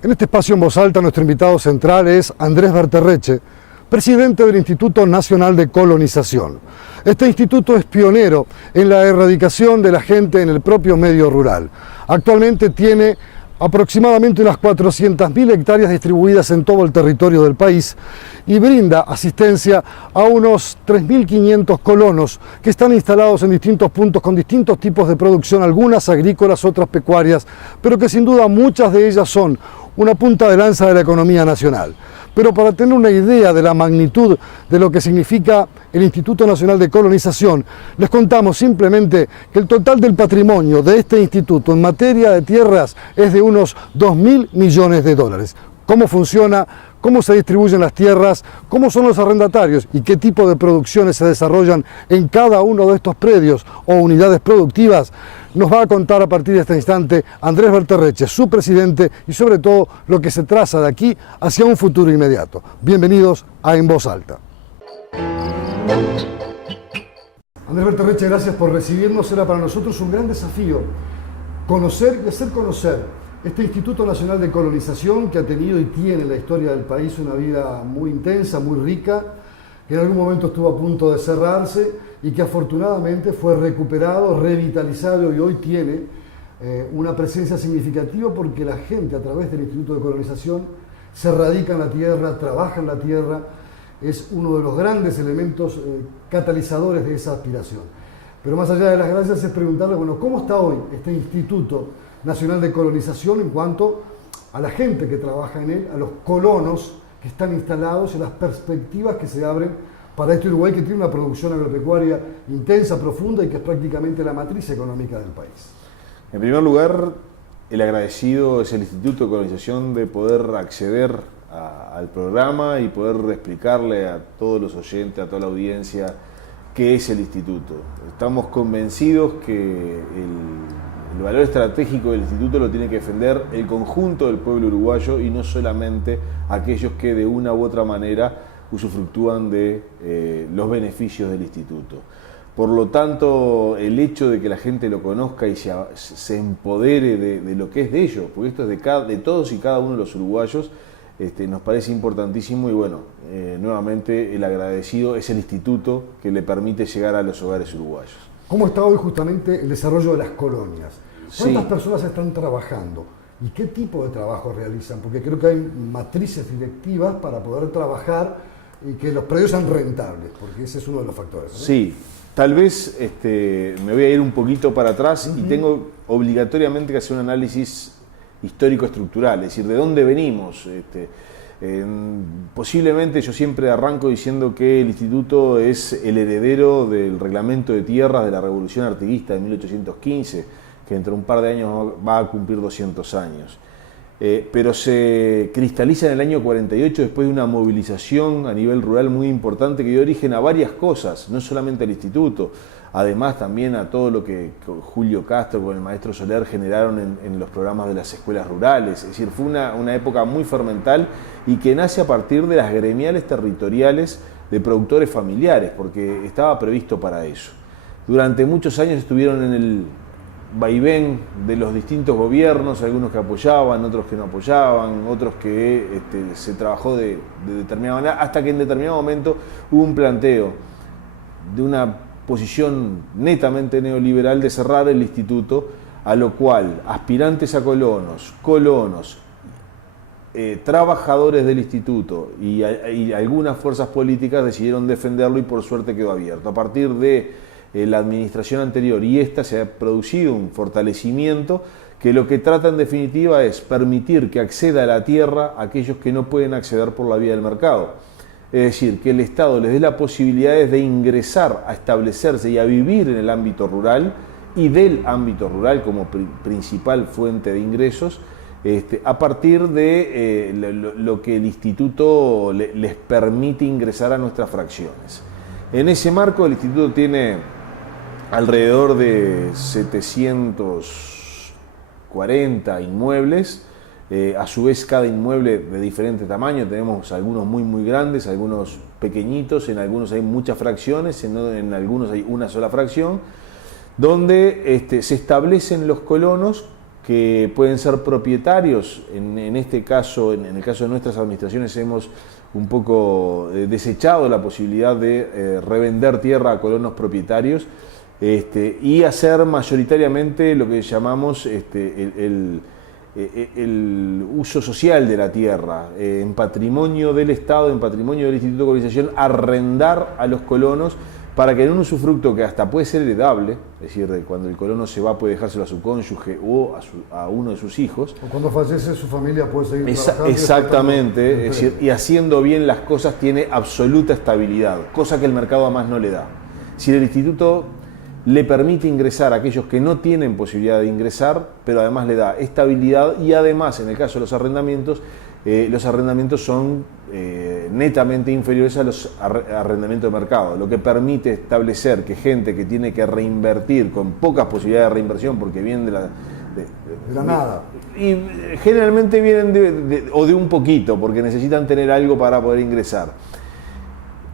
En este espacio en Voz Alta, nuestro invitado central es Andrés Berterreche, presidente del Instituto Nacional de Colonización. Este instituto es pionero en la erradicación de la gente en el propio medio rural. Actualmente tiene aproximadamente unas 400.000 hectáreas distribuidas en todo el territorio del país y brinda asistencia a unos 3.500 colonos que están instalados en distintos puntos con distintos tipos de producción, algunas agrícolas, otras pecuarias, pero que sin duda muchas de ellas son una punta de lanza de la economía nacional. Pero para tener una idea de la magnitud de lo que significa el Instituto Nacional de Colonización, les contamos simplemente que el total del patrimonio de este instituto en materia de tierras es de unos 2.000 millones de dólares. ¿Cómo funciona? ¿Cómo se distribuyen las tierras? ¿Cómo son los arrendatarios? ¿Y qué tipo de producciones se desarrollan en cada uno de estos predios o unidades productivas? Nos va a contar a partir de este instante Andrés Berterreche, su presidente, y sobre todo lo que se traza de aquí hacia un futuro inmediato. Bienvenidos a En Voz Alta. Andrés Berterreche, gracias por recibirnos. Era para nosotros un gran desafío conocer y hacer conocer este Instituto Nacional de Colonización, que ha tenido y tiene en la historia del país una vida muy intensa, muy rica, que en algún momento estuvo a punto de cerrarse y que afortunadamente fue recuperado, revitalizado y hoy tiene una presencia significativa porque la gente a través del Instituto de Colonización se radica en la tierra, trabaja en la tierra, es uno de los grandes elementos catalizadores de esa aspiración. Pero más allá de las gracias es preguntarle, bueno, ¿cómo está hoy este Instituto Nacional de Colonización en cuanto a la gente que trabaja en él, a los colonos que están instalados y las perspectivas que se abren para este Uruguay que tiene una producción agropecuaria intensa, profunda y que es prácticamente la matriz económica del país? En primer lugar, el agradecido es el Instituto de Colonización de poder acceder al programa y poder explicarle a todos los oyentes, a toda la audiencia, qué es el Instituto. Estamos convencidos que el valor estratégico del Instituto lo tiene que defender el conjunto del pueblo uruguayo y no solamente aquellos que de una u otra manera usufructúan de los beneficios del Instituto. Por lo tanto, el hecho de que la gente lo conozca y se empodere de lo que es de ellos, porque esto es de todos y cada uno de los uruguayos, nos parece importantísimo y bueno, nuevamente el agradecido es el Instituto que le permite llegar a los hogares uruguayos. ¿Cómo está hoy justamente el desarrollo de las colonias? ¿Cuántas Sí. personas están trabajando? ¿Y qué tipo de trabajo realizan? Porque creo que hay matrices directivas para poder trabajar y que los predios sean rentables, porque ese es uno de los factores, ¿no? Sí, tal vez me voy a ir un poquito para atrás y tengo obligatoriamente que hacer un análisis histórico-estructural, es decir, de dónde venimos. Posiblemente yo siempre arranco diciendo que el Instituto es el heredero del reglamento de tierras de la Revolución Artiguista de 1815, que dentro de un par de años va a cumplir 200 años. Pero se cristaliza en el año 48 después de una movilización a nivel rural muy importante que dio origen a varias cosas, no solamente al Instituto, además también a todo lo que Julio Castro con el maestro Soler generaron en los programas de las escuelas rurales. Es decir, fue una época muy fermental y que nace a partir de las gremiales territoriales de productores familiares, porque estaba previsto para eso. Durante muchos años estuvieron en el vaivén de los distintos gobiernos, algunos que apoyaban, otros que no apoyaban, otros que se trabajó de determinada manera, hasta que en determinado momento hubo un planteo de una posición netamente neoliberal de cerrar el instituto, a lo cual aspirantes a colonos, trabajadores del instituto y algunas fuerzas políticas decidieron defenderlo y por suerte quedó abierto. A partir de la administración anterior y esta se ha producido un fortalecimiento que lo que trata en definitiva es permitir que acceda a la tierra a aquellos que no pueden acceder por la vía del mercado. Es decir, que el Estado les dé la posibilidad de ingresar, a establecerse y a vivir en el ámbito rural y del ámbito rural como principal fuente de ingresos, a partir de lo que el Instituto les permite ingresar a nuestras fracciones. En ese marco el Instituto tiene alrededor de 700 40 inmuebles. A su vez, cada inmueble de diferente tamaño, tenemos algunos muy grandes, algunos pequeñitos, en algunos hay muchas fracciones, en algunos hay una sola fracción, donde se establecen los colonos que pueden ser propietarios. En este caso, en el caso de nuestras administraciones, hemos un poco desechado la posibilidad de revender tierra a colonos propietarios y hacer mayoritariamente lo que llamamos el uso social de la tierra, en patrimonio del Estado, en patrimonio del Instituto de Colonización, arrendar a los colonos para que en un usufructo que hasta puede ser heredable, es decir, cuando el colono se va puede dejárselo a su cónyuge o a uno de sus hijos. O cuando fallece su familia puede seguir trabajando. Exactamente, es decir, y haciendo bien las cosas tiene absoluta estabilidad, cosa que el mercado además no le da. Si el Instituto le permite ingresar a aquellos que no tienen posibilidad de ingresar, pero además le da estabilidad y además, en el caso de los arrendamientos son netamente inferiores a los arrendamientos de mercado, lo que permite establecer que gente que tiene que reinvertir con pocas posibilidades de reinversión porque vienen de la nada. Y generalmente vienen de un poquito, porque necesitan tener algo para poder ingresar.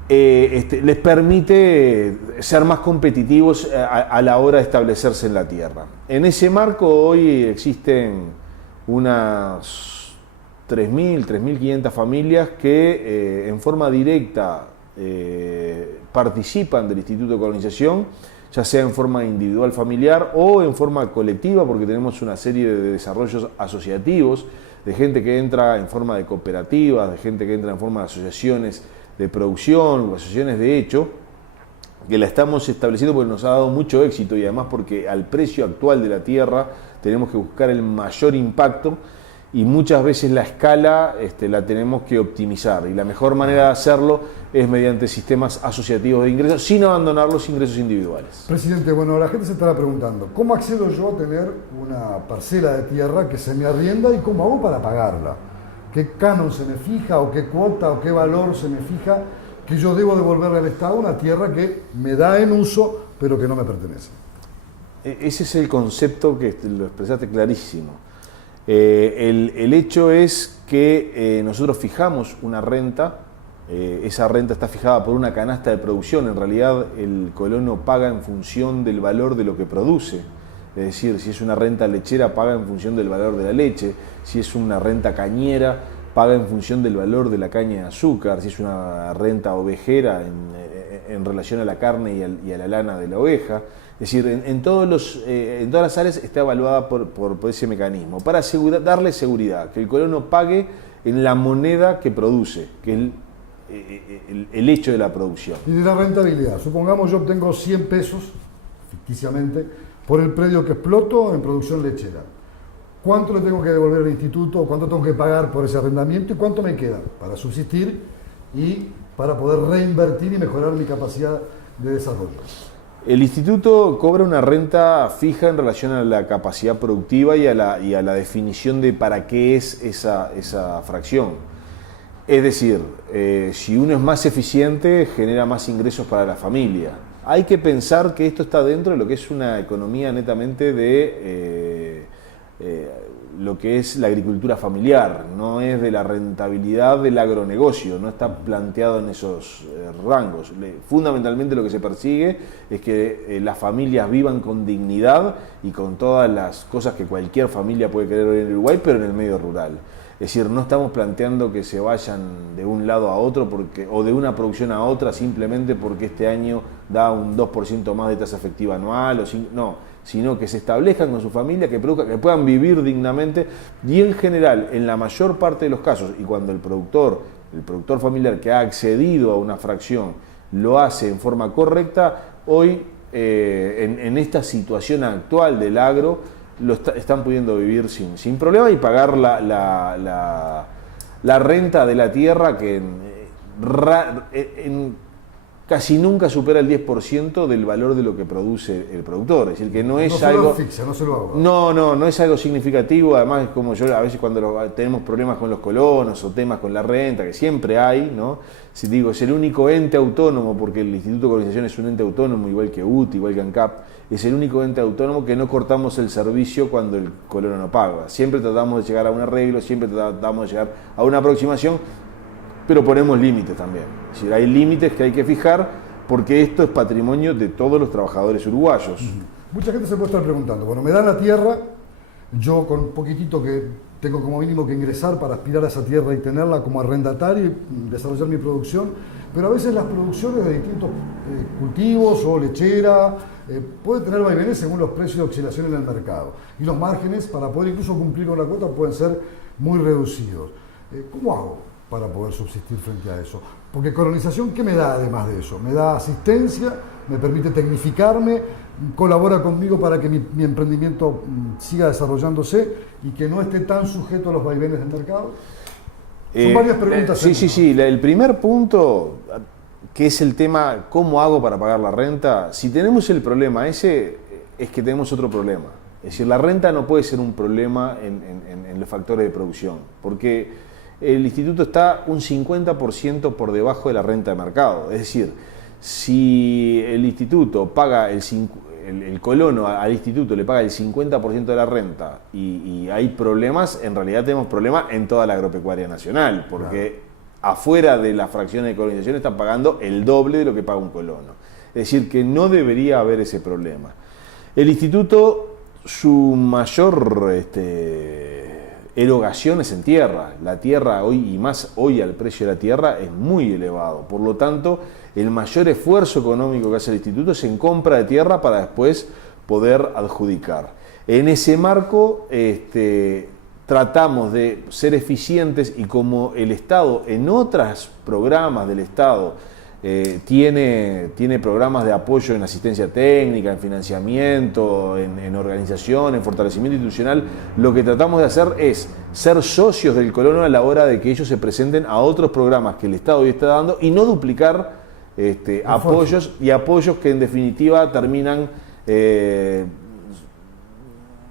Les permite ser más competitivos a la hora de establecerse en la tierra. En ese marco hoy existen unas 3.500 familias que en forma directa participan del Instituto de Colonización, ya sea en forma individual familiar o en forma colectiva, porque tenemos una serie de desarrollos asociativos, de gente que entra en forma de cooperativas, de gente que entra en forma de asociaciones de producción o asociaciones de hecho, que la estamos estableciendo porque nos ha dado mucho éxito y además porque al precio actual de la tierra tenemos que buscar el mayor impacto y muchas veces la escala la tenemos que optimizar, y la mejor manera de hacerlo es mediante sistemas asociativos de ingresos sin abandonar los ingresos individuales. Presidente, bueno, la gente se estará preguntando, ¿cómo accedo yo a tener una parcela de tierra que se me arrienda y cómo hago para pagarla? ¿Qué canon se me fija o qué cuota o qué valor se me fija que yo debo devolverle al Estado una tierra que me da en uso pero que no me pertenece? Ese es el concepto que lo expresaste clarísimo. El hecho es que nosotros fijamos una renta, esa renta está fijada por una canasta de producción, en realidad el colono paga en función del valor de lo que produce. Es decir, si es una renta lechera, paga en función del valor de la leche. Si es una renta cañera, paga en función del valor de la caña de azúcar. Si es una renta ovejera, en relación a la carne y a la lana de la oveja. Es decir, en todas las áreas está evaluada por ese mecanismo, para darle seguridad, que el colono pague en la moneda que produce, que es el hecho de la producción. Y de la rentabilidad. Supongamos yo obtengo 100 pesos, ficticiamente, por el predio que exploto en producción lechera. ¿Cuánto le tengo que devolver al instituto? ¿Cuánto tengo que pagar por ese arrendamiento? ¿Y cuánto me queda para subsistir y para poder reinvertir y mejorar mi capacidad de desarrollo? El instituto cobra una renta fija en relación a la capacidad productiva y a la definición de para qué es esa fracción. Es decir, si uno es más eficiente, genera más ingresos para la familia. Hay que pensar que esto está dentro de lo que es una economía netamente de lo que es la agricultura familiar, no es de la rentabilidad del agronegocio, no está planteado en esos rangos. Fundamentalmente lo que se persigue es que las familias vivan con dignidad y con todas las cosas que cualquier familia puede querer hoy en Uruguay, pero en el medio rural. Es decir, no estamos planteando que se vayan de un lado a otro o de una producción a otra simplemente porque este año da un 2% más de tasa efectiva anual, sino que se establezcan con su familia, que puedan vivir dignamente y en general, en la mayor parte de los casos, y cuando el productor familiar que ha accedido a una fracción lo hace en forma correcta, hoy en esta situación actual del agro, están pudiendo vivir sin problema y pagar la renta de la tierra que casi nunca supera el 10% del valor de lo que produce el productor. Es decir, que no es no se algo... lo asfixia, no se lo ahoga. No es algo significativo. Además, como yo a veces cuando tenemos problemas con los colonos o temas con la renta, que siempre hay, ¿no? Si digo, es el único ente autónomo, porque el Instituto de Colonización es un ente autónomo, igual que UTI, igual que ANCAP, es el único ente autónomo que no cortamos el servicio cuando el colono no paga. Siempre tratamos de llegar a un arreglo, siempre tratamos de llegar a una aproximación, pero ponemos límites también. Es decir, hay límites que hay que fijar porque esto es patrimonio de todos los trabajadores uruguayos. Mucha gente se puede estar preguntando, bueno, me dan la tierra, yo con un poquitito que tengo como mínimo que ingresar para aspirar a esa tierra y tenerla como arrendatario y desarrollar mi producción, pero a veces las producciones de distintos cultivos o lechera pueden tener vaivenes según los precios de oscilación en el mercado. Y los márgenes para poder incluso cumplir con la cuota pueden ser muy reducidos. ¿Cómo hago para poder subsistir frente a eso? Porque colonización, ¿qué me da además de eso? Me da asistencia, me permite tecnificarme, colabora conmigo para que mi emprendimiento siga desarrollándose y que no esté tan sujeto a los vaivenes del mercado. Son varias preguntas. Sí. El primer punto, que es el tema, ¿cómo hago para pagar la renta? Si tenemos el problema ese, es que tenemos otro problema. Es decir, la renta no puede ser un problema en los factores de producción, porque el instituto está un 50% por debajo de la renta de mercado. Es decir, si el instituto paga el colono al instituto le paga el 50% de la renta y hay problemas, en realidad tenemos problemas en toda la agropecuaria nacional, porque afuera de las fracciones de colonización están pagando el doble de lo que paga un colono. Es decir, que no debería haber ese problema. El instituto, su mayor erogación es en tierra. La tierra hoy, y más hoy al precio de la tierra, es muy elevado. Por lo tanto, el mayor esfuerzo económico que hace el instituto es en compra de tierra para después poder adjudicar. En ese marco tratamos de ser eficientes y como el Estado en otros programas del Estado tiene programas de apoyo en asistencia técnica, en financiamiento, en organización, en fortalecimiento institucional, lo que tratamos de hacer es ser socios del colono a la hora de que ellos se presenten a otros programas que el Estado hoy está dando y no duplicar apoyos que en definitiva terminan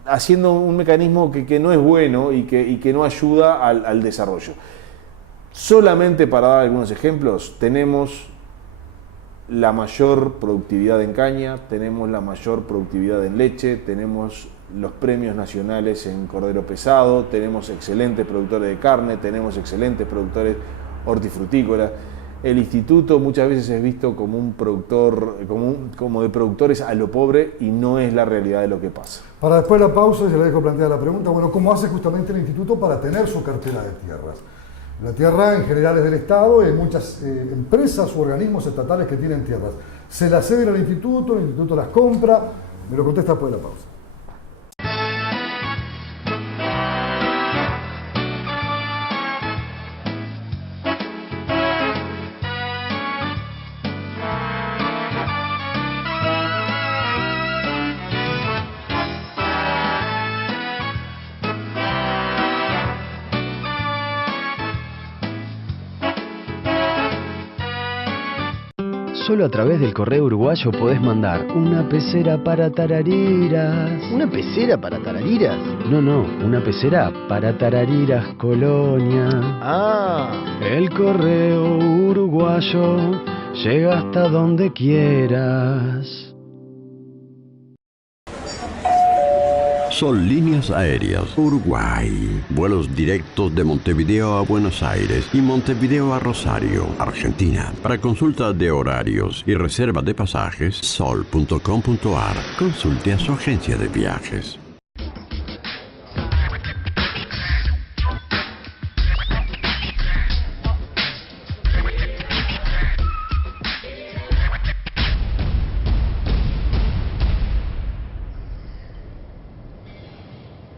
haciendo un mecanismo que no es bueno y que no ayuda al desarrollo. Solamente para dar algunos ejemplos, tenemos la mayor productividad en caña, tenemos la mayor productividad en leche, tenemos los premios nacionales en cordero pesado, tenemos excelentes productores de carne, tenemos excelentes productores hortifrutícolas. El instituto muchas veces es visto como un productor, como de productores a lo pobre, y no es la realidad de lo que pasa. Para después de la pausa, ya le dejo planteada la pregunta, bueno, ¿cómo hace justamente el instituto para tener su cartera de tierras? La tierra en general es del Estado, hay muchas empresas u organismos estatales que tienen tierras. Se las ceden al instituto, el instituto las compra, me lo contesta después de la pausa. Solo a través del correo uruguayo podés mandar una pecera para tarariras. ¿Una pecera para tarariras? No, una pecera para tarariras, Colonia. Ah. El correo uruguayo llega hasta donde quieras. Sol Líneas Aéreas Uruguay. Vuelos directos de Montevideo a Buenos Aires y Montevideo a Rosario, Argentina. Para consultas de horarios y reserva de pasajes, sol.com.ar. Consulte a su agencia de viajes.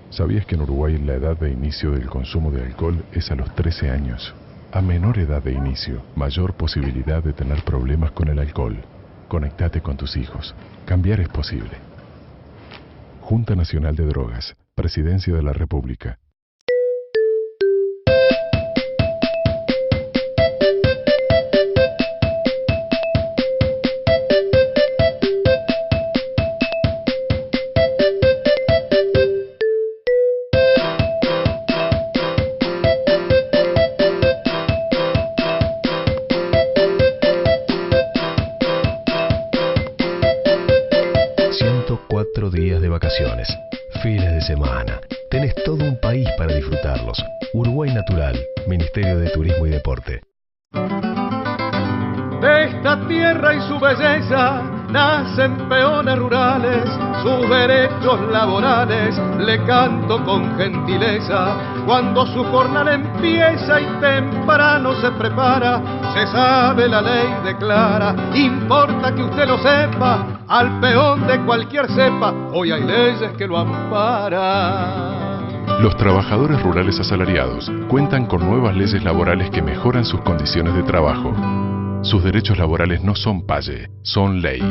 ¿Sabías que en Uruguay la edad de inicio del consumo de alcohol es a los 13 años? A menor edad de inicio, mayor posibilidad de tener problemas con el alcohol. Conectate con tus hijos. Cambiar es posible. Junta Nacional de Drogas, Presidencia de la República. vacaciones, fines de semana. Tenés todo un país para disfrutarlos. Uruguay Natural, Ministerio de Turismo y Deporte. De esta tierra y su belleza nacen peones rurales, sus derechos laborales le canto con gentileza. Cuando su jornada empieza y temprano se prepara, se sabe la ley declara, importa que usted lo sepa, al peón de cualquier cepa, hoy hay leyes que lo amparan. Los trabajadores rurales asalariados cuentan con nuevas leyes laborales que mejoran sus condiciones de trabajo. Sus derechos laborales no son paye, son ley.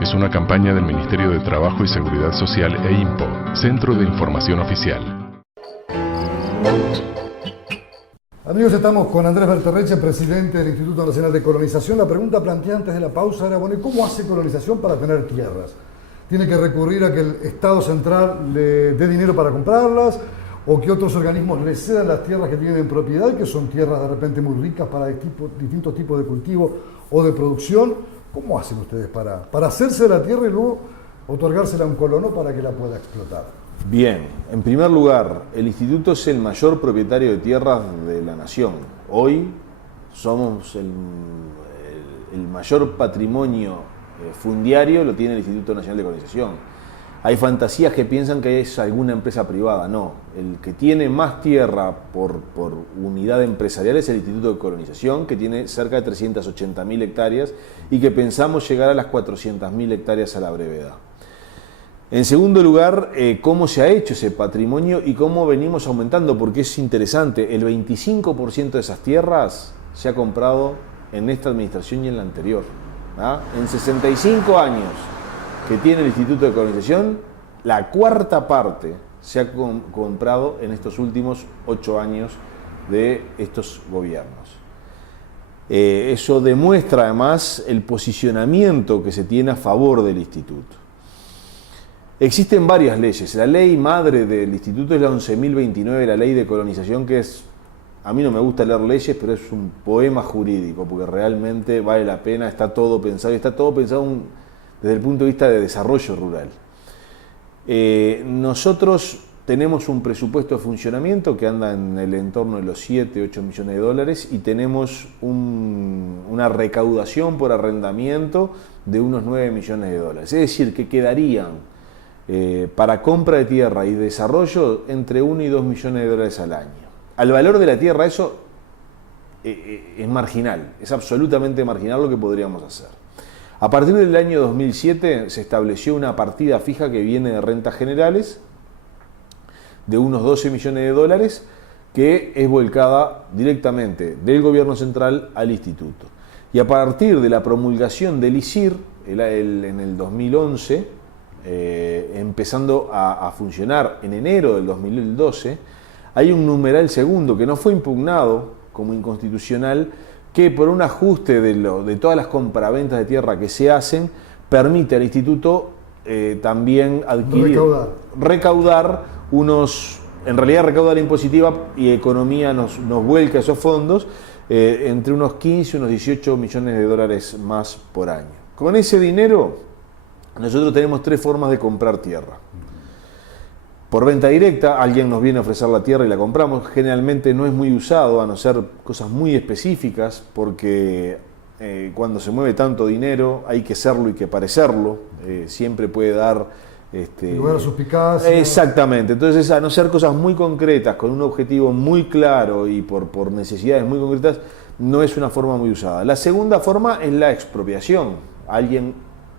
Es una campaña del Ministerio de Trabajo y Seguridad Social e INPO, Centro de Información Oficial. Amigos, estamos con Andrés Berterretxe, presidente del Instituto Nacional de Colonización. La pregunta planteada antes de la pausa era, bueno, ¿y cómo hace colonización para tener tierras? ¿Tiene que recurrir a que el Estado central le dé dinero para comprarlas? ¿O que otros organismos le cedan las tierras que tienen en propiedad, que son tierras de repente muy ricas para distintos tipos de cultivo o de producción? ¿Cómo hacen ustedes para hacerse de la tierra y luego otorgársela a un colono para que la pueda explotar? Bien, en primer lugar, el instituto es el mayor propietario de tierras de la nación. Hoy somos el mayor patrimonio fundiario, lo tiene el Instituto Nacional de Colonización. Hay fantasías que piensan que es alguna empresa privada. No, el que tiene más tierra por unidad empresarial es el Instituto de Colonización, que tiene cerca de 380.000 hectáreas y que pensamos llegar a las 400.000 hectáreas a la brevedad. En segundo lugar, cómo se ha hecho ese patrimonio y cómo venimos aumentando, porque es interesante, el 25% de esas tierras se ha comprado en esta administración y en la anterior. En 65 años que tiene el Instituto de Colonización, la cuarta parte se ha comprado en estos últimos 8 años de estos gobiernos. Eso demuestra además el posicionamiento que se tiene a favor del instituto. Existen varias leyes. La ley madre del instituto es la 11.029, la ley de colonización, que es, a mí no me gusta leer leyes, pero es un poema jurídico, porque realmente vale la pena, está todo pensado, y está todo pensado desde el punto de vista de desarrollo rural. Nosotros tenemos un presupuesto de funcionamiento que anda en el entorno de los 7-8 millones de dólares y tenemos una recaudación por arrendamiento de unos 9 millones de dólares. Es decir, que quedarían para compra de tierra y desarrollo entre 1 y 2 millones de dólares al año. Al valor de la tierra eso es marginal, es absolutamente marginal lo que podríamos hacer. A partir del año 2007 se estableció una partida fija que viene de rentas generales de unos 12 millones de dólares que es volcada directamente del gobierno central al instituto. Y a partir de la promulgación del ISIR en el 2011, empezando a funcionar en enero del 2012, hay un numeral segundo que no fue impugnado como inconstitucional, que por un ajuste de todas las compraventas de tierra que se hacen, permite al instituto también recaudar recaudar impositiva, y economía nos vuelca esos fondos entre unos 15 y unos 18 millones de dólares más por año. Con ese dinero nosotros tenemos 3 formas de comprar tierra. Por venta directa, alguien nos viene a ofrecer la tierra y la compramos. Generalmente no es muy usado, a no ser cosas muy específicas, porque cuando se mueve tanto dinero hay que serlo y que parecerlo. Siempre puede dar lugar a suspicacia. Exactamente. Entonces, a no ser cosas muy concretas, con un objetivo muy claro y por necesidades muy concretas, no es una forma muy usada. La segunda forma es la expropiación.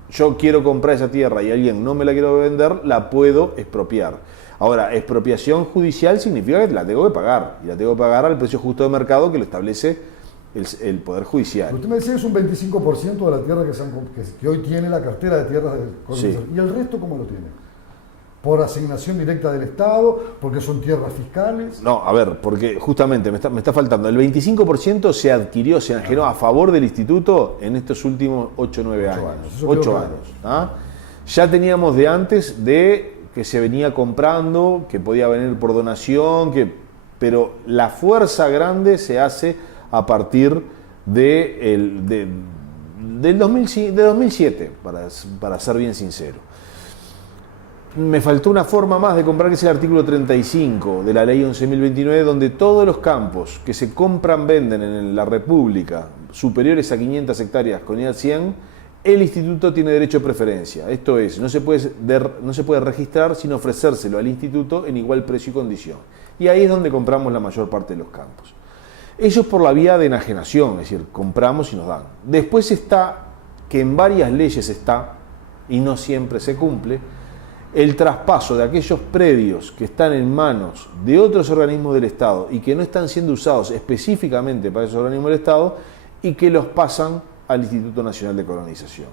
Yo quiero comprar esa tierra y alguien no me la quiere vender, la puedo expropiar. Ahora, expropiación judicial significa que la tengo que pagar, y la tengo que pagar al precio justo de mercado que lo establece el Poder Judicial. Usted me decía que es un 25% de la tierra que hoy tiene la cartera de tierras de colonización. Sí. ¿Y el resto cómo lo tiene? ¿Por asignación directa del Estado? ¿Porque son tierras fiscales? No, a ver, porque justamente me está faltando. El 25% se adquirió, se enajenó a favor del instituto en estos últimos 8 o 9 años. 8 años. Ya teníamos de antes que se venía comprando, que podía venir por donación, pero la fuerza grande se hace a partir del 2007, para ser bien sincero. Me faltó una forma más de comprar, que es el artículo 35 de la ley 11.029, donde todos los campos que se compran, venden en la República superiores a 500 hectáreas con unidad 100, el instituto tiene derecho de preferencia. Esto es, no se puede registrar sin ofrecérselo al instituto en igual precio y condición. Y ahí es donde compramos la mayor parte de los campos. Ellos por la vía de enajenación, es decir, compramos y nos dan. Después está, que en varias leyes está, y no siempre se cumple, el traspaso de aquellos predios que están en manos de otros organismos del Estado y que no están siendo usados específicamente para esos organismos del Estado y que los pasan al Instituto Nacional de Colonización.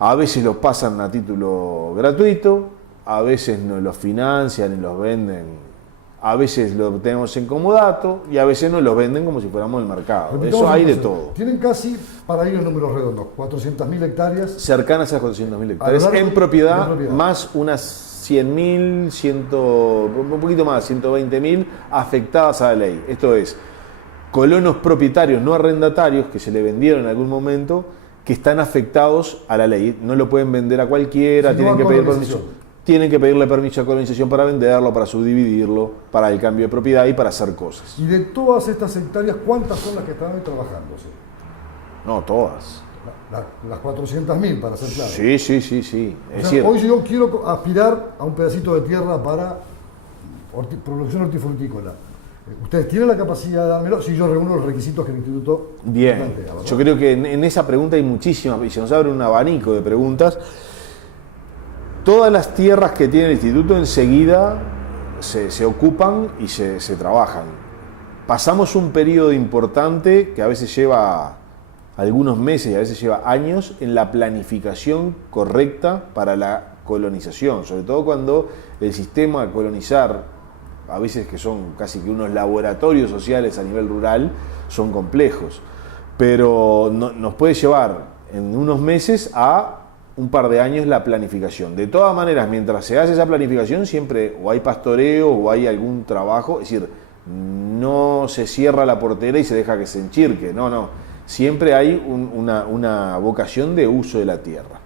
A veces los pasan a título gratuito, a veces nos los financian y los venden, a veces lo tenemos en comodato y a veces nos los venden como si fuéramos el mercado. Eso hay de todo. Tienen casi, para ir en números redondos, 400.000 hectáreas. Cercanas a 400.000 hectáreas en propiedad, más unas 100.000, un poquito más, 120.000 afectadas a la ley. Esto es, colonos propietarios no arrendatarios que se le vendieron en algún momento, que están afectados a la ley. No lo pueden vender a cualquiera, Si tienen no que a pedir colonización. permiso. Tienen que pedirle permiso a colonización para venderlo, para subdividirlo, para el cambio de propiedad y para hacer cosas. Y de todas estas hectáreas, ¿cuántas son las que están hoy trabajándose? No, todas. Las 400.000, para ser claro. Sí. O sea, hoy yo quiero aspirar a un pedacito de tierra para producción hortifrutícola. ¿Ustedes tienen la capacidad de dármelo si yo reúno los requisitos que el instituto Bien, plantea, ¿verdad? yo creo que en esa pregunta hay muchísimas, y se nos abre un abanico de preguntas. Todas las tierras que tiene el instituto enseguida se ocupan y se trabajan. Pasamos un periodo importante que a veces lleva algunos meses y a veces lleva años en la planificación correcta para la colonización, sobre todo cuando el sistema de colonizar, a veces que son casi que unos laboratorios sociales a nivel rural, son complejos, pero nos puede llevar en unos meses a un par de años la planificación. De todas maneras, mientras se hace esa planificación, siempre o hay pastoreo o hay algún trabajo, es decir, no se cierra la portera y se deja que se enchirque, no, siempre hay una vocación de uso de la tierra.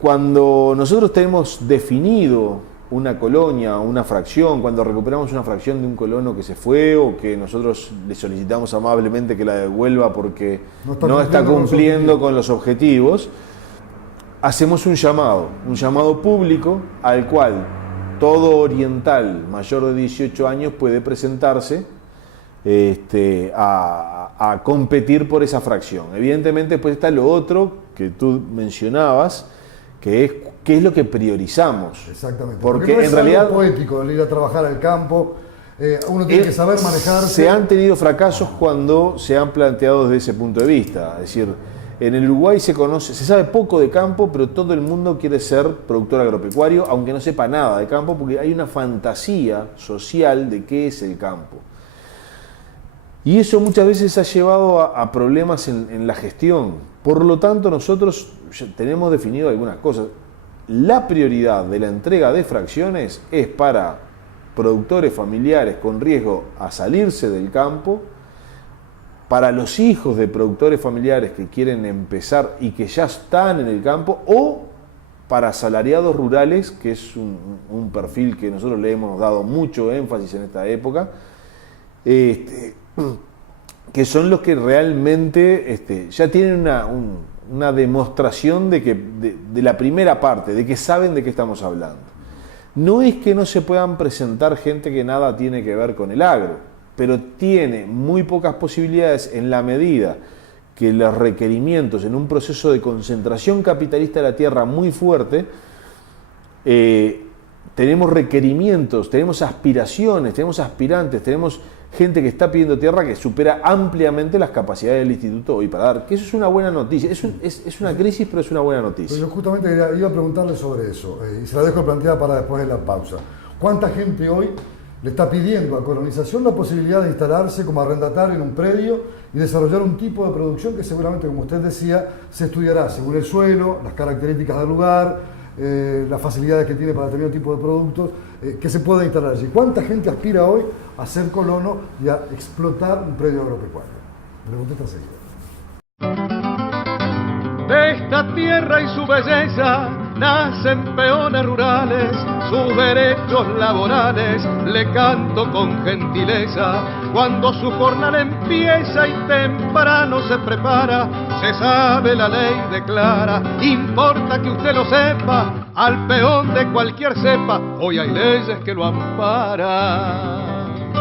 Cuando nosotros tenemos definido una colonia, una fracción, cuando recuperamos una fracción de un colono que se fue o que nosotros le solicitamos amablemente que la devuelva porque no está cumpliendo con los objetivos, hacemos un llamado público al cual todo oriental mayor de 18 años puede presentarse a competir por esa fracción. Evidentemente después está lo otro que tú mencionabas, que es qué es lo que priorizamos. Exactamente. Porque no es en realidad algo poético el ir a trabajar al campo. Uno tiene que saber manejarse. Se han tenido fracasos cuando se han planteado desde ese punto de vista. Es decir, en el Uruguay se sabe poco de campo, pero todo el mundo quiere ser productor agropecuario, aunque no sepa nada de campo, porque hay una fantasía social de qué es el campo. Y eso muchas veces ha llevado a problemas en la gestión. Por lo tanto, nosotros tenemos definido algunas cosas. La prioridad de la entrega de fracciones es para productores familiares con riesgo a salirse del campo, para los hijos de productores familiares que quieren empezar y que ya están en el campo, o para asalariados rurales, que es un perfil que nosotros le hemos dado mucho énfasis en esta época, que son los que realmente ya tienen una demostración de la primera parte, de que saben de qué estamos hablando. No es que no se puedan presentar gente que nada tiene que ver con el agro, pero tiene muy pocas posibilidades en la medida que los requerimientos en un proceso de concentración capitalista de la tierra muy fuerte, tenemos requerimientos, tenemos aspiraciones, tenemos aspirantes, tenemos gente que está pidiendo tierra que supera ampliamente las capacidades del instituto hoy para dar, que eso es una buena noticia, es una crisis pero es una buena noticia. Pero yo justamente iba a preguntarle sobre eso, y se la dejo planteada para después de la pausa. ¿Cuánta gente hoy le está pidiendo a colonización la posibilidad de instalarse como arrendatario en un predio y desarrollar un tipo de producción que seguramente, como usted decía, se estudiará según el suelo, las características del lugar, las facilidades que tiene para determinado tipo de productos, que se pueda instalar allí? ¿Cuánta gente aspira hoy a ser colono y a explotar un predio agropecuario? Pregunté esta seguida. De esta tierra y su belleza nacen peones rurales, sus derechos laborales le canto con gentileza. Cuando su jornada empieza y temprano se prepara, se sabe la ley declara, importa que usted lo sepa, al peón de cualquier cepa, hoy hay leyes que lo amparan.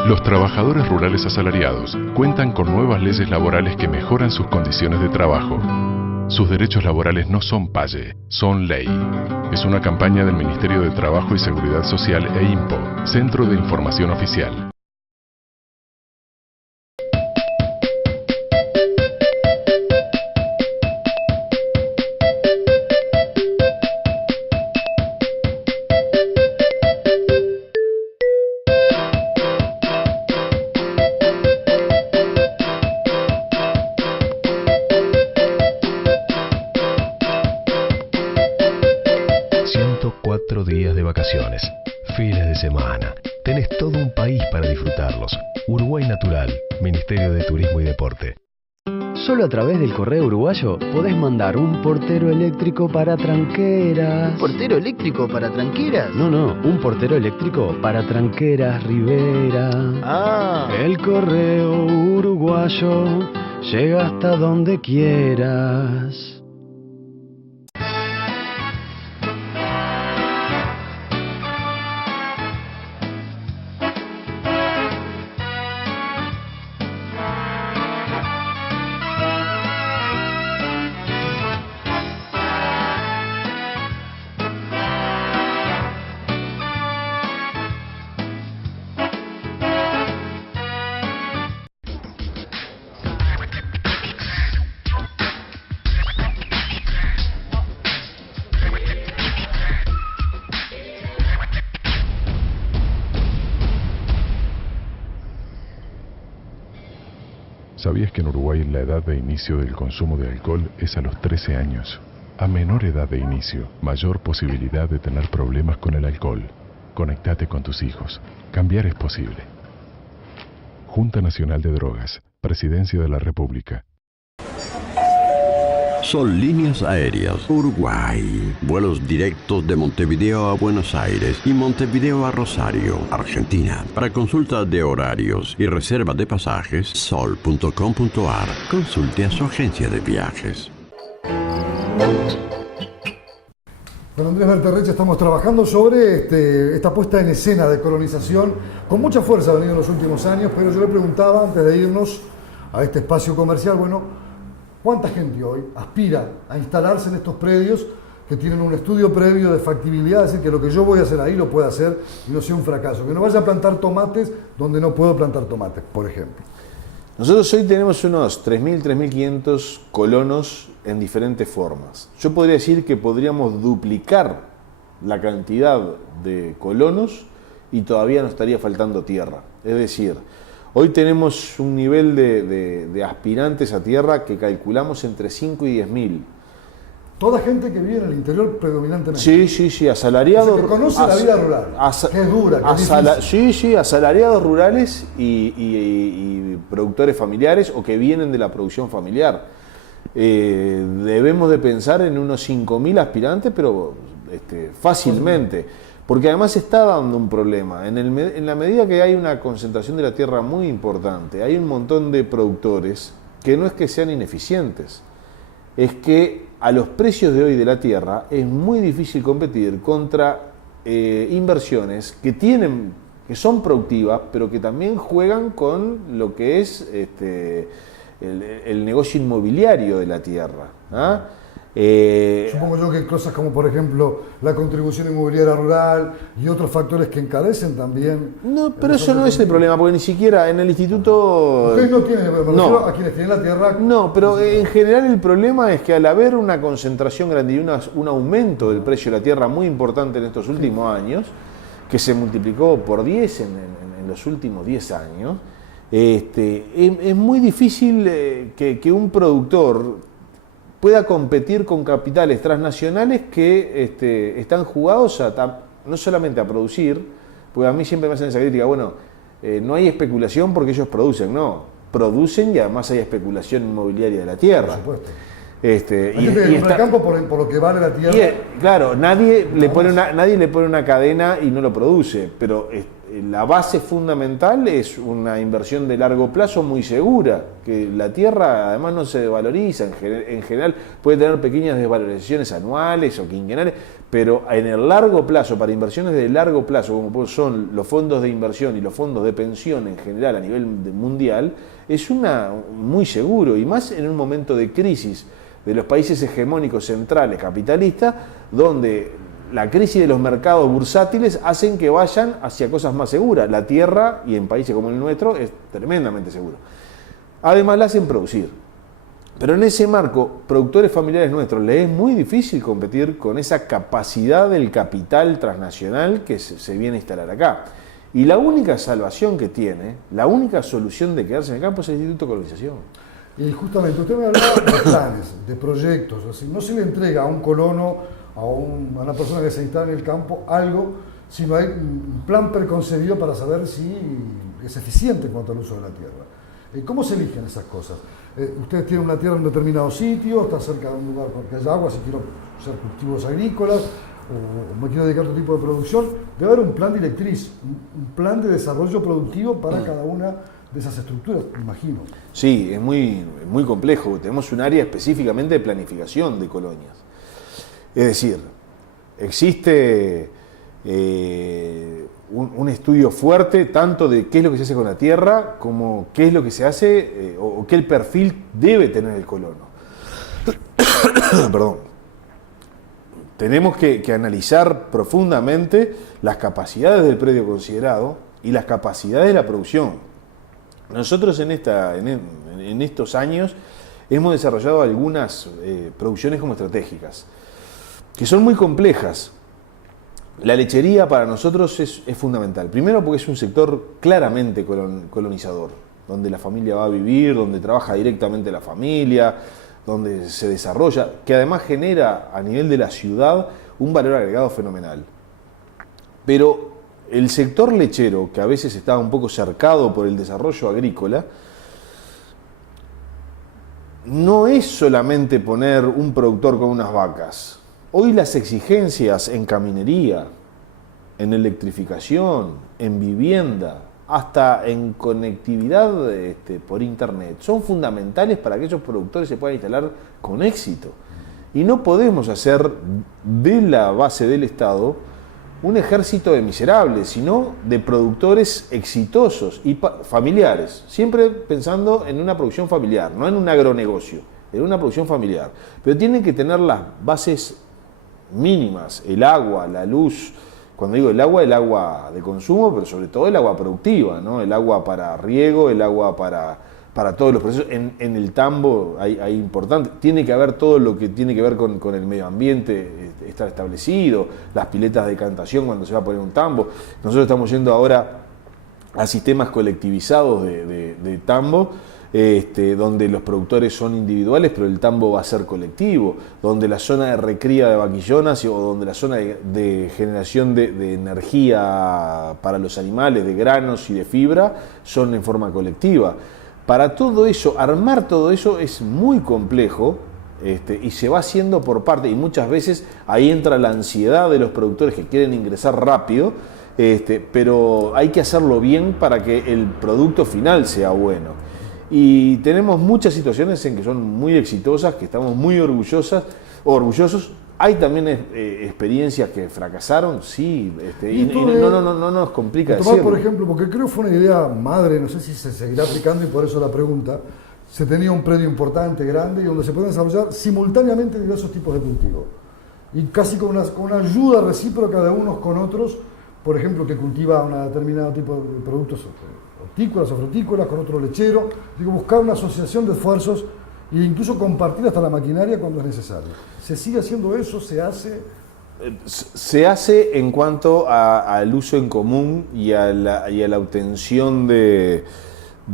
Los trabajadores rurales asalariados cuentan con nuevas leyes laborales que mejoran sus condiciones de trabajo. Sus derechos laborales no son paye, son ley. Es una campaña del Ministerio de Trabajo y Seguridad Social e INPO, Centro de Información Oficial. Días de vacaciones, fines de semana. Tenés todo un país para disfrutarlos. Uruguay Natural, Ministerio de Turismo y Deporte. Solo a través del correo uruguayo podés mandar un portero eléctrico para Tranqueras. ¿Portero eléctrico para tranqueras? No, un portero eléctrico para Tranqueras Rivera. Ah. El correo uruguayo llega hasta donde quieras. ¿Sabías que en Uruguay la edad de inicio del consumo de alcohol es a los 13 años? A menor edad de inicio, mayor posibilidad de tener problemas con el alcohol. Conectate con tus hijos. Cambiar es posible. Junta Nacional de Drogas, Presidencia de la República. Son líneas aéreas Uruguay. Vuelos directos de Montevideo a Buenos Aires y Montevideo a Rosario, Argentina. Para consulta de horarios y reserva de pasajes, sol.com.ar. Consulte a su agencia de viajes. Con Andrés Berterreche estamos trabajando sobre esta puesta en escena de colonización. Con mucha fuerza ha venido en los últimos años, pero yo le preguntaba antes de irnos a este espacio comercial, ¿cuánta gente hoy aspira a instalarse en estos predios que tienen un estudio previo de factibilidad? Es decir, que lo que yo voy a hacer ahí lo pueda hacer y no sea un fracaso. Que no vaya a plantar tomates donde no puedo plantar tomates, por ejemplo. Nosotros hoy tenemos unos 3.000, 3.500 colonos en diferentes formas. Yo podría decir que podríamos duplicar la cantidad de colonos y todavía nos estaría faltando tierra. Es decir, hoy tenemos un nivel de aspirantes a tierra que calculamos entre 5 y 10.000. Toda gente que vive en el interior predominantemente. Sí, asalariados. Que conoce la vida rural, que es dura, que es difícil. Sí, asalariados rurales y productores familiares o que vienen de la producción familiar. Debemos de pensar en unos 5.000 aspirantes, pero fácilmente. Porque además se está dando un problema. En la medida que hay una concentración de la tierra muy importante, hay un montón de productores que no es que sean ineficientes, es que a los precios de hoy de la tierra es muy difícil competir contra inversiones que son productivas, pero que también juegan con lo que es el negocio inmobiliario de la tierra. ¿Ah? Supongo yo que cosas como, por ejemplo, la contribución inmobiliaria rural y otros factores que encarecen también. No, pero eso no es el problema, porque ni siquiera en el instituto... Ustedes no tienen, a quienes tienen la tierra... No, pero en general el problema es que al haber una concentración grande y un aumento del precio de la tierra muy importante en estos últimos años, que se multiplicó por 10 en los últimos 10 años, es muy difícil que un productor pueda competir con capitales transnacionales que están jugados no solamente a producir, porque a mí siempre me hacen esa crítica, no hay especulación porque ellos producen, no, producen y además hay especulación inmobiliaria de la tierra. Por supuesto. Hay gente que compra el campo por lo que vale la tierra. Claro, nadie le pone una cadena y no lo produce, pero la base fundamental es una inversión de largo plazo muy segura, que la tierra además no se desvaloriza, en general puede tener pequeñas desvalorizaciones anuales o quinquenales, pero en el largo plazo, para inversiones de largo plazo, como son los fondos de inversión y los fondos de pensión en general a nivel mundial, es muy seguro, y más en un momento de crisis de los países hegemónicos centrales capitalistas, donde la crisis de los mercados bursátiles hacen que vayan hacia cosas más seguras. La tierra, y en países como el nuestro, es tremendamente seguro. Además la hacen producir. Pero en ese marco, productores familiares nuestros, les es muy difícil competir con esa capacidad del capital transnacional que se viene a instalar acá. Y la única salvación que tiene, la única solución de quedarse en el campo es el Instituto de Colonización. Y justamente, usted me hablaba de planes, de proyectos, así, no se le entrega a un colono, a una persona que se instala en el campo algo, sino hay un plan preconcebido para saber si es eficiente en cuanto al uso de la tierra. ¿Cómo se eligen esas cosas? Ustedes tienen una tierra en un determinado sitio, está cerca de un lugar porque haya agua, si quiero hacer cultivos agrícolas, o me quiero dedicar a otro tipo de producción, debe haber un plan directriz, un plan de desarrollo productivo para cada una de esas estructuras, me imagino. Sí, es muy complejo. Tenemos un área específicamente de planificación de colonias. Es decir, existe un estudio fuerte tanto de qué es lo que se hace con la tierra como qué es lo que se hace o qué el perfil debe tener el colono. Perdón. Tenemos que analizar profundamente las capacidades del predio considerado y las capacidades de la producción. Nosotros en estos años hemos desarrollado algunas producciones como estratégicas, que son muy complejas. La lechería para nosotros es fundamental. Primero porque es un sector claramente colonizador, donde la familia va a vivir, donde trabaja directamente la familia, donde se desarrolla, que además genera a nivel de la ciudad un valor agregado fenomenal. Pero el sector lechero, que a veces está un poco cercado por el desarrollo agrícola, no es solamente poner un productor con unas vacas. Hoy las exigencias en caminería, en electrificación, en vivienda, hasta en conectividad por internet, son fundamentales para que esos productores se puedan instalar con éxito. Y no podemos hacer de la base del Estado un ejército de miserables, sino de productores exitosos y familiares, siempre pensando en una producción familiar, no en un agronegocio, en una producción familiar. Pero tienen que tener las bases mínimas, el agua, la luz. Cuando digo el agua de consumo, pero sobre todo el agua productiva, ¿no? El agua para riego, el agua para todos los procesos. En el tambo hay importante, tiene que haber todo lo que tiene que ver con el medio ambiente, estar establecido, las piletas de decantación cuando se va a poner un tambo. Nosotros estamos yendo ahora a sistemas colectivizados de tambo, donde los productores son individuales, pero el tambo va a ser colectivo, donde la zona de recría de vaquillonas o donde la zona de generación de energía para los animales, de granos y de fibra, son en forma colectiva. Para todo eso, armar todo eso es muy complejo, y se va haciendo por parte, y muchas veces ahí entra la ansiedad de los productores que quieren ingresar rápido, pero hay que hacerlo bien para que el producto final sea bueno. Y tenemos muchas situaciones en que son muy exitosas, que estamos muy orgullosos. Hay también experiencias que fracasaron, sí, y no nos complica decirlo. Por ejemplo, porque creo que fue una idea madre, no sé si se seguirá aplicando y por eso la pregunta. Se tenía un predio importante, grande, y donde se pueden desarrollar simultáneamente diversos tipos de cultivo. Y casi con una ayuda recíproca de unos con otros, por ejemplo, que cultiva un determinado tipo de productos hortícolas o frutícolas con otro lechero. Digo, buscar una asociación de esfuerzos e incluso compartir hasta la maquinaria cuando es necesario. ¿Se sigue haciendo eso? ¿Se hace? Se hace en cuanto al uso en común y a la obtención de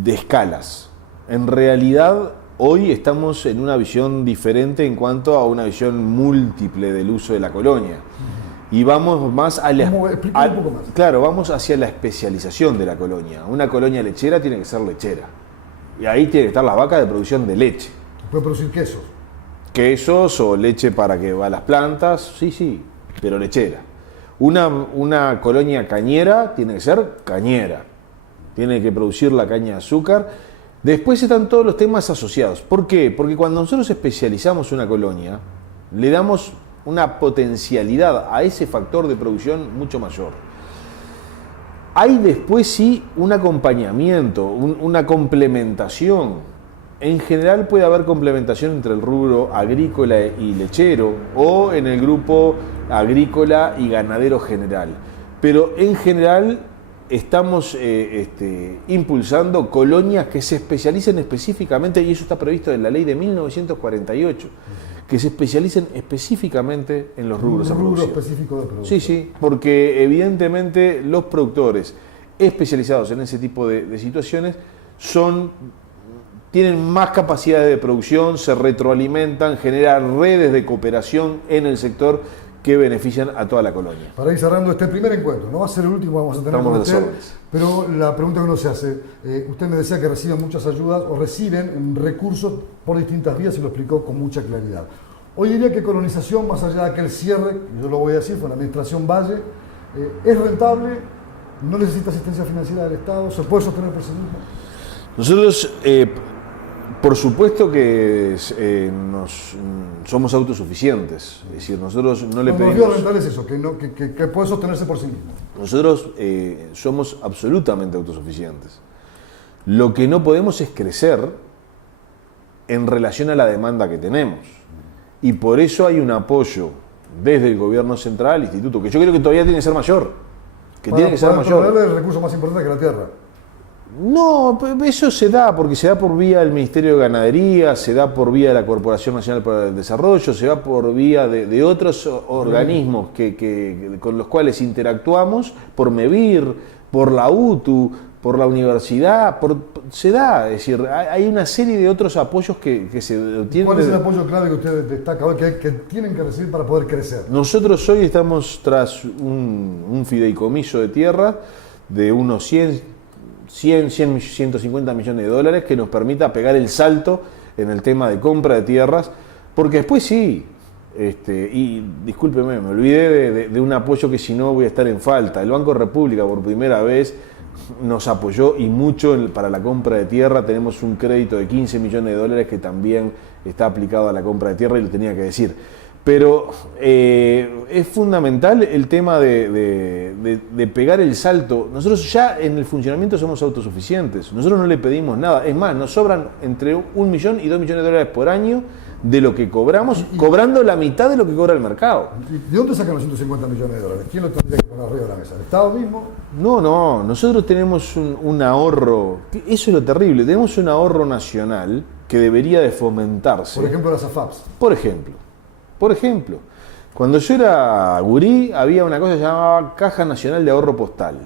escalas. En realidad, hoy estamos en una visión diferente en cuanto a una visión múltiple del uso de la colonia. Y vamos más a la... Explica un poco más. Claro, vamos hacia la especialización de la colonia. Una colonia lechera tiene que ser lechera. Y ahí tiene que estar la vaca de producción de leche. Puede producir quesos. quesos o leche para que va a las plantas, sí, pero lechera. Una colonia cañera tiene que ser cañera, tiene que producir la caña de azúcar. Después están todos los temas asociados. ¿Por qué? Porque cuando nosotros especializamos una colonia, le damos una potencialidad a ese factor de producción mucho mayor. Hay después sí un acompañamiento, una complementación. En general puede haber complementación entre el rubro agrícola y lechero o en el grupo agrícola y ganadero general. Pero en general estamos impulsando colonias que se especialicen específicamente, y eso está previsto en la ley de 1948, que se especialicen específicamente en los rubros a producir. Un rubro específico de producción. Sí, porque evidentemente los productores especializados en ese tipo de situaciones tienen más capacidades de producción, se retroalimentan, generan redes de cooperación en el sector que benefician a toda la colonia. Para ir cerrando este primer encuentro, no va a ser el último, vamos a tener con usted, pero la pregunta que uno se hace, usted me decía que reciben muchas ayudas o reciben recursos por distintas vías y lo explicó con mucha claridad. Hoy diría que colonización, más allá de aquel cierre, que yo lo voy a decir, fue la administración Valle, es rentable, no necesita asistencia financiera del Estado, se puede sostener por sí mismo. Nosotros, por supuesto que somos autosuficientes, es decir, nosotros no le pedimos... Lo rentable es eso, que puede sostenerse por sí mismo. Nosotros somos absolutamente autosuficientes. Lo que no podemos es crecer en relación a la demanda que tenemos. Y por eso hay un apoyo desde el gobierno central, instituto, que yo creo que todavía tiene que ser mayor. Tiene que ser mayor. ¿Es el recurso más importante que la tierra? No, eso se da porque se da por vía del Ministerio de Ganadería, se da por vía de la Corporación Nacional para el Desarrollo, se da por vía de otros organismos con los cuales interactuamos, por MEVIR, por la UTU, por la universidad, se da, es decir, hay una serie de otros apoyos que se obtienen. ¿Cuál es el apoyo clave que usted destaca hoy que tienen que recibir para poder crecer? Nosotros hoy estamos tras un fideicomiso de tierra de unos 150 millones de dólares que nos permita pegar el salto en el tema de compra de tierras, porque después sí, y discúlpeme, me olvidé de un apoyo que si no voy a estar en falta. El Banco República por primera vez nos apoyó y mucho para la compra de tierra. Tenemos un crédito de 15 millones de dólares que también está aplicado a la compra de tierra y lo tenía que decir. Pero es fundamental el tema de pegar el salto. Nosotros ya en el funcionamiento somos autosuficientes. Nosotros no le pedimos nada. Es más, nos sobran entre 1 millón y 2 millones de dólares por año de lo que cobramos, cobrando la mitad de lo que cobra el mercado. ¿De dónde sacan los 150 millones de dólares? ¿Quién lo tendría que poner arriba de la mesa? ¿El Estado mismo? No. Nosotros tenemos un ahorro. Eso es lo terrible. Tenemos un ahorro nacional que debería de fomentarse. Por ejemplo, las AFAPs. Por ejemplo, cuando yo era gurí había una cosa que se llamaba Caja Nacional de Ahorro Postal.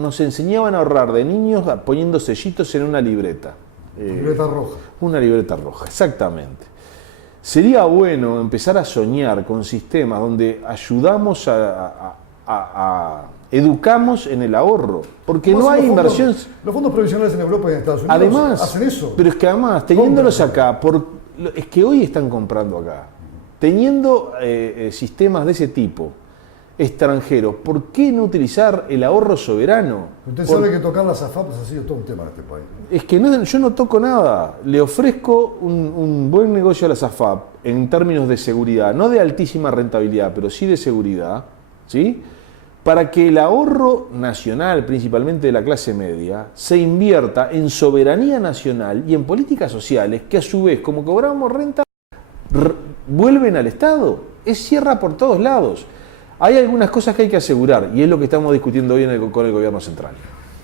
Nos enseñaban a ahorrar de niños poniendo sellitos en una libreta. Libreta roja. Una libreta roja, exactamente. Sería bueno empezar a soñar con sistemas donde ayudamos educamos en el ahorro, porque no hay inversión. Los fondos provisionales en Europa y en Estados Unidos además, hacen eso. Pero es que además, teniéndolos acá, es que hoy están comprando acá. Teniendo sistemas de ese tipo extranjeros, ¿por qué no utilizar el ahorro soberano? Usted sabe que tocar las AFAPs ha sido todo un tema en este país. Es que yo no toco nada. Le ofrezco un buen negocio a las AFAP en términos de seguridad, no de altísima rentabilidad, pero sí de seguridad, ¿sí? Para que el ahorro nacional, principalmente de la clase media, se invierta en soberanía nacional y en políticas sociales que a su vez, como cobramos renta, vuelven al Estado. Es cierra por todos lados. Hay algunas cosas que hay que asegurar y es lo que estamos discutiendo hoy con el gobierno central.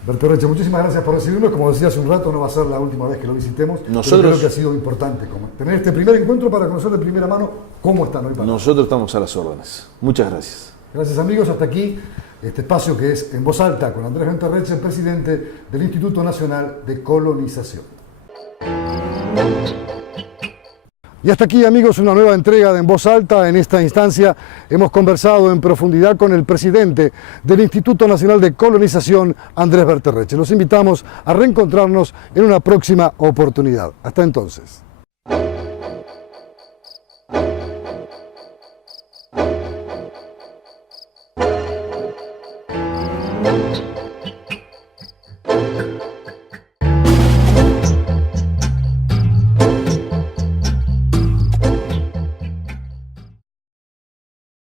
Berterreche, muchísimas gracias por recibirnos. Como decía hace un rato, no va a ser la última vez que lo visitemos. Pero creo que ha sido importante tener este primer encuentro para conocer de primera mano cómo están hoy. Nosotros estamos a las órdenes. Muchas gracias. Gracias, amigos. Hasta aquí este espacio que es En Voz Alta con Andrés Berterreche, presidente del Instituto Nacional de Colonización. Y hasta aquí, amigos, una nueva entrega de En Voz Alta. En esta instancia hemos conversado en profundidad con el presidente del Instituto Nacional de Colonización, Andrés Berterreche. Los invitamos a reencontrarnos en una próxima oportunidad. Hasta entonces.